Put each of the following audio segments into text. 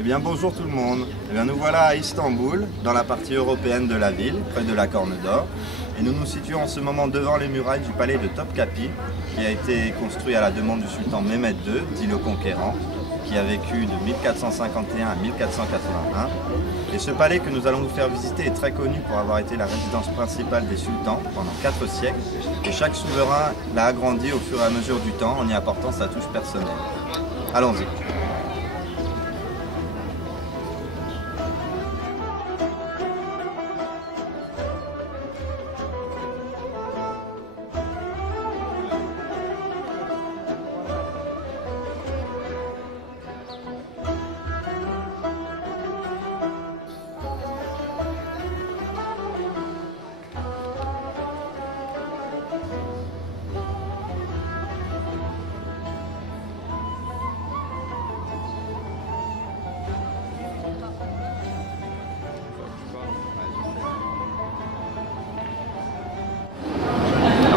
Eh bien bonjour tout le monde. Eh bien, nous voilà à Istanbul, dans la partie européenne de la ville, près de la Corne d'Or. Et nous nous situons en ce moment devant les murailles du palais de Topkapi, qui a été construit à la demande du sultan Mehmed II, dit le Conquérant, qui a vécu de 1451 à 1481. Et ce palais que nous allons vous faire visiter est très connu pour avoir été la résidence principale des sultans pendant 4 siècles. Et chaque souverain l'a agrandi au fur et à mesure du temps en y apportant sa touche personnelle. Allons-y.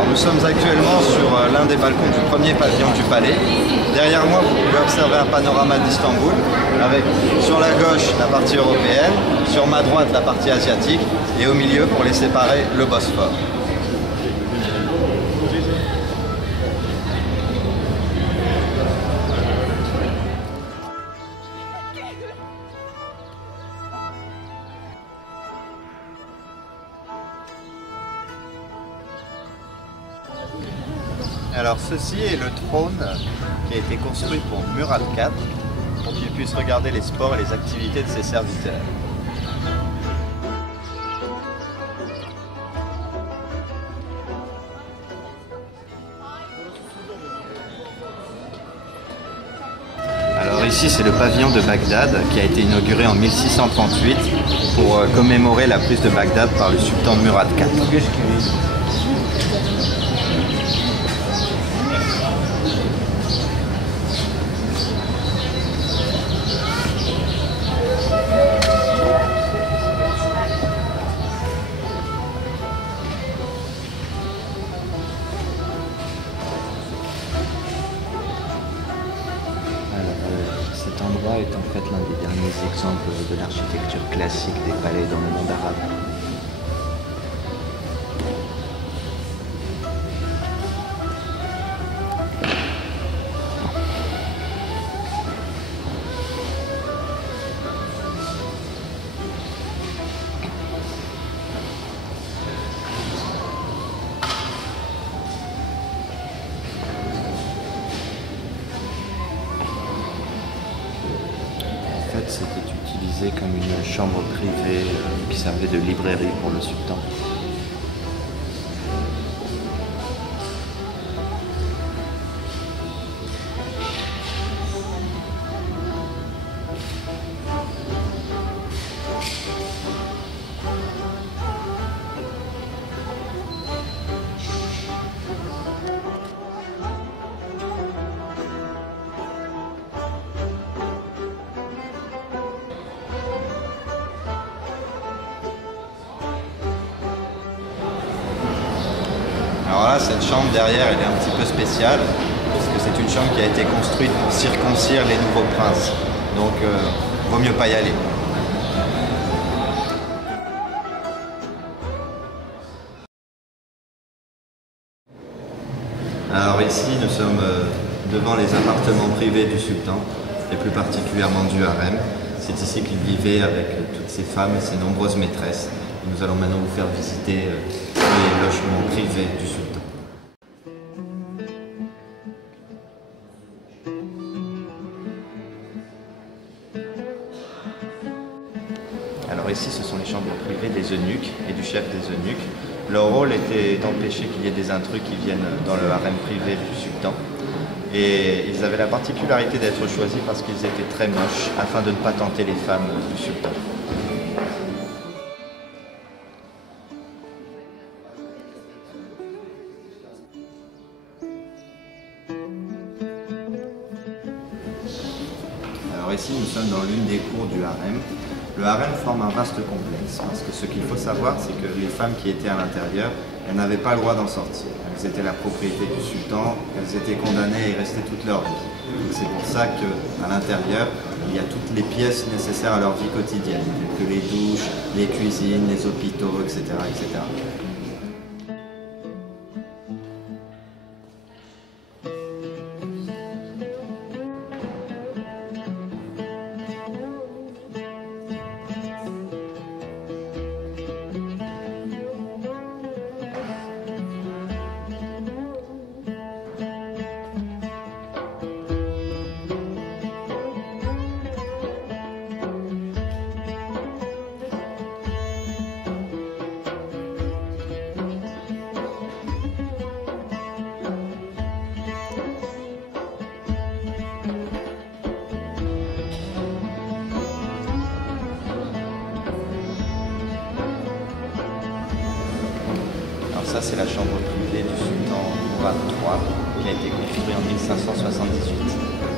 Nous sommes actuellement sur l'un des balcons du premier pavillon du palais. Derrière moi, vous pouvez observer un panorama d'Istanbul avec sur la gauche la partie européenne, sur ma droite la partie asiatique et au milieu, pour les séparer, le Bosphore. Alors ceci est le trône qui a été construit pour Murad IV, pour qu'il puisse regarder les sports et les activités de ses serviteurs. Alors ici c'est le pavillon de Bagdad qui a été inauguré en 1638 pour commémorer la prise de Bagdad par le sultan Murad IV. Cet endroit est en fait l'un des derniers exemples de l'architecture classique des palais dans le monde arabe. En fait, c'était utilisé comme une chambre privée qui servait de librairie pour le sultan. Alors là, cette chambre derrière, elle est un petit peu spéciale, parce que c'est une chambre qui a été construite pour circoncire les nouveaux princes. Donc, vaut mieux pas y aller. Alors ici, nous sommes devant les appartements privés du sultan, et plus particulièrement du harem. C'est ici qu'il vivait avec toutes ses femmes et ses nombreuses maîtresses. Et nous allons maintenant vous faire visiter les logements privés du sultan. Alors ici, ce sont les chambres privées des eunuques et du chef des eunuques. Leur rôle était d'empêcher qu'il y ait des intrus qui viennent dans le harem privé du sultan. Et ils avaient la particularité d'être choisis parce qu'ils étaient très moches, afin de ne pas tenter les femmes du sultan. Alors ici, nous sommes dans l'une des cours du harem. Le harem forme un vaste complexe, parce que ce qu'il faut savoir, c'est que les femmes qui étaient à l'intérieur, elles n'avaient pas le droit d'en sortir. Elles étaient la propriété du sultan, elles étaient condamnées à y rester toute leur vie. C'est pour ça qu'à l'intérieur, il y a toutes les pièces nécessaires à leur vie quotidienne, telles que les douches, les cuisines, les hôpitaux, etc. etc. Ça, c'est la chambre privée du sultan Mourad III qui a été construite en 1578.